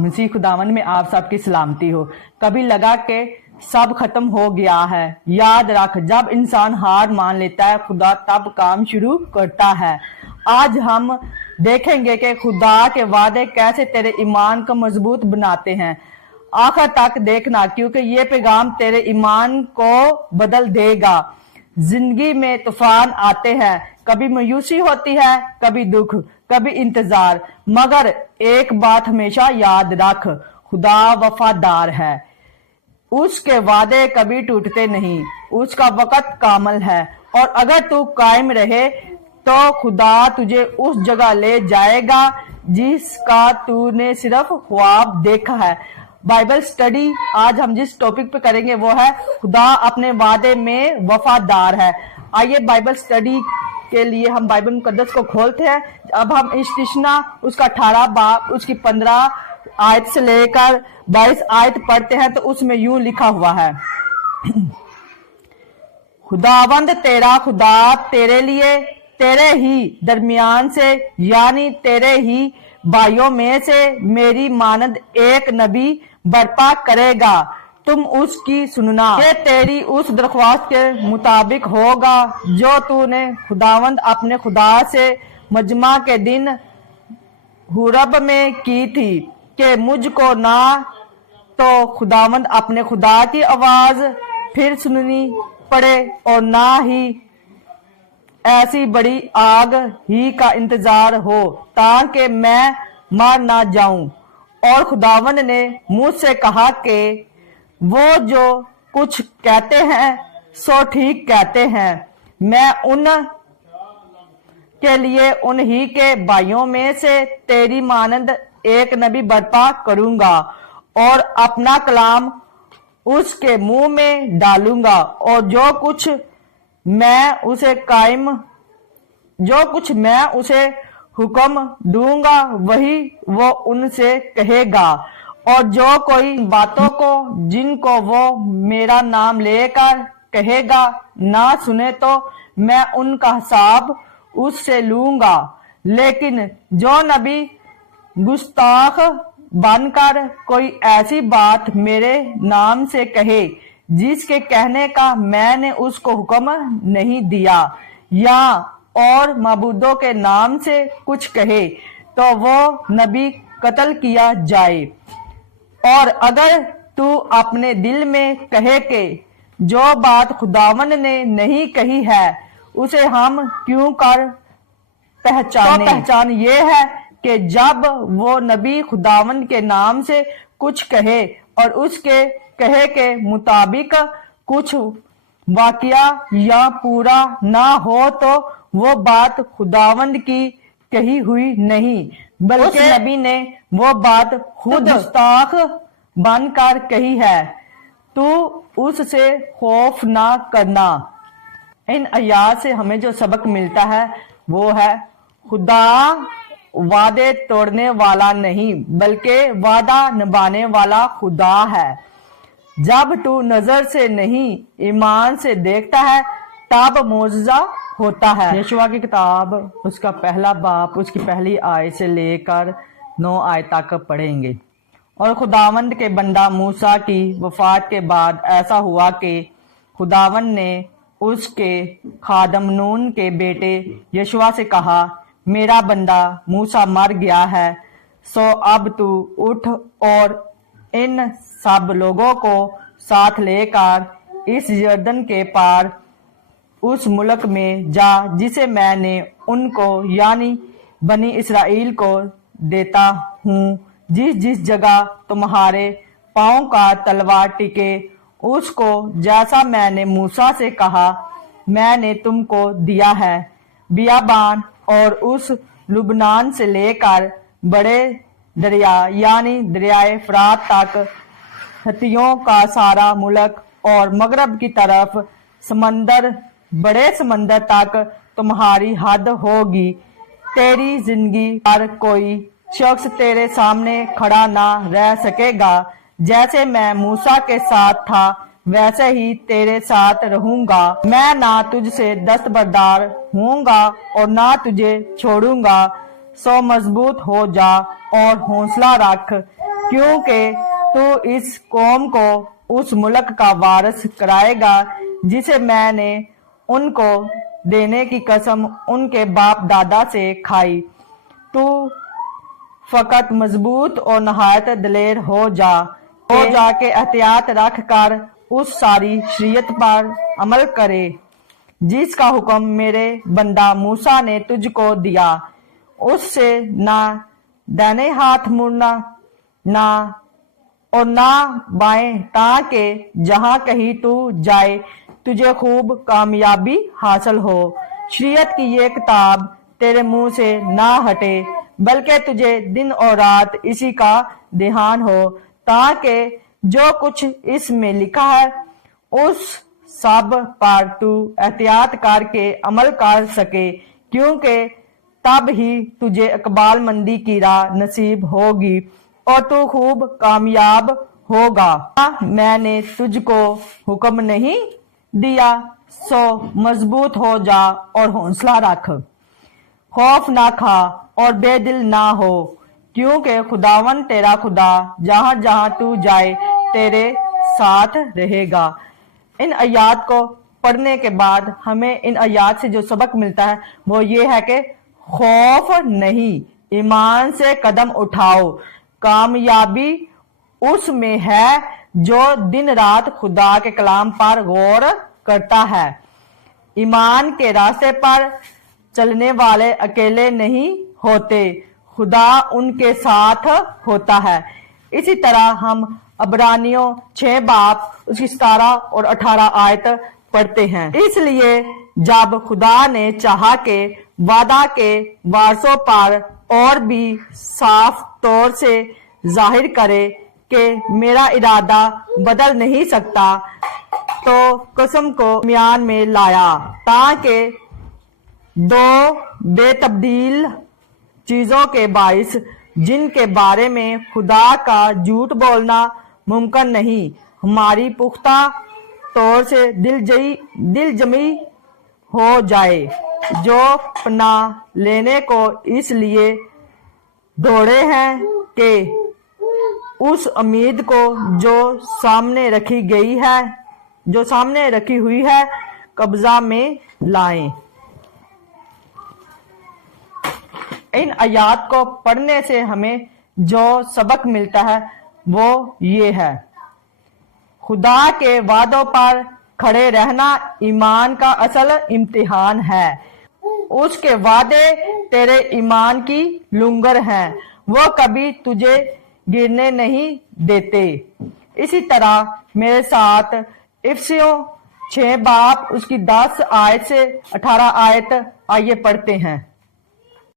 मसीह खुदावन में आप सबकी सलामती हो। कभी लगा कि सब खत्म हो गया है, याद रख जब इंसान हार मान लेता है खुदा तब काम शुरू करता है। आज हम देखेंगे कि खुदा के वादे कैसे तेरे ईमान को मजबूत बनाते हैं। आखिर तक देखना क्योंकि ये पैगाम तेरे ईमान को बदल देगा। जिंदगी में तूफान आते हैं, कभी मायूसी होती है, कभी दुख, कभी इंतजार, मगर एक बात हमेशा याद रख, खुदा वफादार है। उसके वादे कभी टूटते नहीं, उसका वक़्त कामल है और अगर तू कायम रहे तो खुदा तुझे उस जगह ले जाएगा जिसका तूने सिर्फ ख्वाब देखा है। बाइबल स्टडी आज हम जिस टॉपिक पे करेंगे वो है खुदा अपने वादे में वफादार है। आइए बाइबल स्टडी के लिए हम बाइबल मुकद्दस को खोलते हैं। अब हम इस्तिशना उसका 18 बाब उसकी 15 आयत से लेकर 22 आयत पढ़ते हैं तो उसमें यूं लिखा हुआ है, खुदावंद तेरा खुदा तेरे लिए तेरे ही दरमियान से यानी तेरे ही भाइयों में से मेरी मानद एक नबी बर्पा करेगा, तुम उसकी सुनना। ये तेरी उस दरख्वास्त के मुताबिक होगा जो तूने खुदावंद अपने खुदा से मजमा के दिन हुरब में की थी कि मुझको ना तो खुदावंद अपने खुदा की आवाज फिर सुननी पड़े और ना ही ऐसी बड़ी आग ही का इंतजार हो ताकि मैं मर ना जाऊं। और खुदावंद ने मुझसे कहा कि वो जो कुछ कहते हैं सो ठीक कहते हैं, मैं उन के लिए उन्हीं के भाइयों में से तेरी मानंद एक नबी बर्पा करूंगा और अपना कलाम उसके मुंह में डालूंगा और जो कुछ मैं उसे हुक्म दूंगा वही वो उनसे कहेगा। और जो कोई बातों को जिनको वो मेरा नाम लेकर कहेगा ना सुने तो मैं उनका हिसाब उससे लूंगा। लेकिन जो नबी गुस्ताख बनकर कोई ऐसी बात मेरे नाम से कहे जिसके कहने का मैंने उसको हुक्म नहीं दिया या और माबूदों के नाम से कुछ कहे तो वो नबी कत्ल किया जाए। और अगर तू अपने दिल में कहे कि जो बात खुदावन ने नहीं कही है उसे हम क्यों कर पहचाने, तो पहचान ये है कि जब वो नबी खुदावन के नाम से कुछ कहे और उसके कहे के मुताबिक कुछ वाकया या पूरा ना हो तो वो बात खुदावंद की कही हुई नहीं बल्कि नबी ने वो बात खुद गुस्ताख बनकर कही है। तू उससे खौफ ना करना। इन आयात से हमें जो सबक मिलता है वो है खुदा वादे तोड़ने वाला नहीं बल्कि वादा निभाने वाला खुदा है। जब तू नजर से नहीं ईमान से देखता है तब मौजज़ा होता है। यशुआ की किताब उसका 1 बाब उसकी 1 आयत से लेकर 9 आयत तक पढ़ेंगे। और खुदावंद के बंदा मूसा की वफात के बाद ऐसा हुआ कि खुदावंद ने उसके खादम नून के बेटे यशुआ से कहा, मेरा बंदा मूसा मर गया है, सो अब तू उठ और इन सब लोगों को साथ लेकर इस यर्दन के पार उस मुल्क में जा जिसे मैंने उनको यानी बनी इसराइल को देता हूँ। जिस जिस जगह तुम्हारे पांव का तलवार टिके उसको जैसा मैंने मूसा से कहा मैंने तुमको दिया है। बियाबान और उस लुबनान से लेकर बड़े दरिया यानी दरियाए फरात तक हत्तियों का सारा मुल्क और मगरब की तरफ समंदर बड़े समंदर तक तुम्हारी हद होगी। तेरी जिंदगी पर कोई शख्स तेरे सामने खड़ा ना रह सकेगा। जैसे मैं मूसा के साथ था वैसे ही तेरे साथ रहूंगा। मैं ना तुझसे दस्तबरदार होऊंगा और ना तुझे छोड़ूंगा। सो मजबूत हो जा और हौसला रख। کیونکہ تو اس قوم کو اس ملک کا وارث کرائے گا جسے میں نے ان کو دینے کی قسم ان کے باپ دادا سے کھائی۔ تو فقط مضبوط اور نہایت دلیر ہو جا کے احتیاط رکھ کر اس ساری شریعت پر عمل کرے جس کا حکم میرے بندہ موسیٰ نے تجھ کو دیا، اس سے نہ دائیں ہاتھ مڑنا نہ بائیں، تاکہ جہاں کہیں تو جائے تجھے خوب کامیابی حاصل ہو۔ شریعت کی یہ کتاب تیرے منہ سے نہ ہٹے بلکہ تجھے دن اور رات اسی کا دھیان ہو، تاکہ جو کچھ اس میں لکھا ہے اس سب پر تو احتیاط کر کے عمل کر سکے، کیونکہ تب ہی تجھے اقبال مندی کی راہ نصیب ہوگی اور تو خوب کامیاب ہوگا۔ میں نے تجھ کو حکم نہیں دیا، سو مضبوط ہو جا اور حوصلہ رکھ، خوف نہ کھا اور بے دل نہ ہو، کیونکہ خداوند تیرا خدا جہاں جہاں تو جائے تیرے ساتھ رہے گا۔ ان آیات کو پڑھنے کے بعد ہمیں ان آیات سے جو سبق ملتا ہے وہ یہ ہے کہ خوف نہیں، ایمان سے قدم اٹھاؤ۔ کامیابی اس میں ہے جو دن رات خدا کے کلام پر غور کرتا ہے۔ ایمان کے راستے پر چلنے والے اکیلے نہیں ہوتے، خدا ان کے ساتھ ہوتا ہے۔ اسی طرح ہم عبرانیوں 6 باب اس کی 17 اور 18 آیت پڑھتے ہیں۔ اس لیے جب خدا نے چاہا کہ وعدہ کے وارثوں پر اور بھی صاف طور سے ظاہر کرے کہ میرا ارادہ بدل نہیں سکتا، تو قسم کو میان میں لایا تاکہ 2 بے تبدیل چیزوں کے باعث جن کے بارے میں خدا کا جھوٹ بولنا ممکن نہیں، ہماری پختہ طور سے دل جمی ہو جائے، جو پناہ لینے کو اس لیے دوڑے ہیں کہ اس امید کو جو سامنے رکھی ہوئی ہے قبضہ میں لائیں۔ ان آیات کو پڑھنے سے ہمیں جو سبق ملتا ہے وہ یہ ہے، خدا کے وعدوں پر کھڑے رہنا ایمان کا اصل امتحان ہے۔ اس کے وعدے تیرے ایمان کی لنگر ہیں، وہ کبھی تجھے گرنے نہیں دیتے۔ اسی طرح میرے ساتھ افسیوں 6 باب اس کی 10 آیت سے 18 آیت آئیے پڑھتے ہیں۔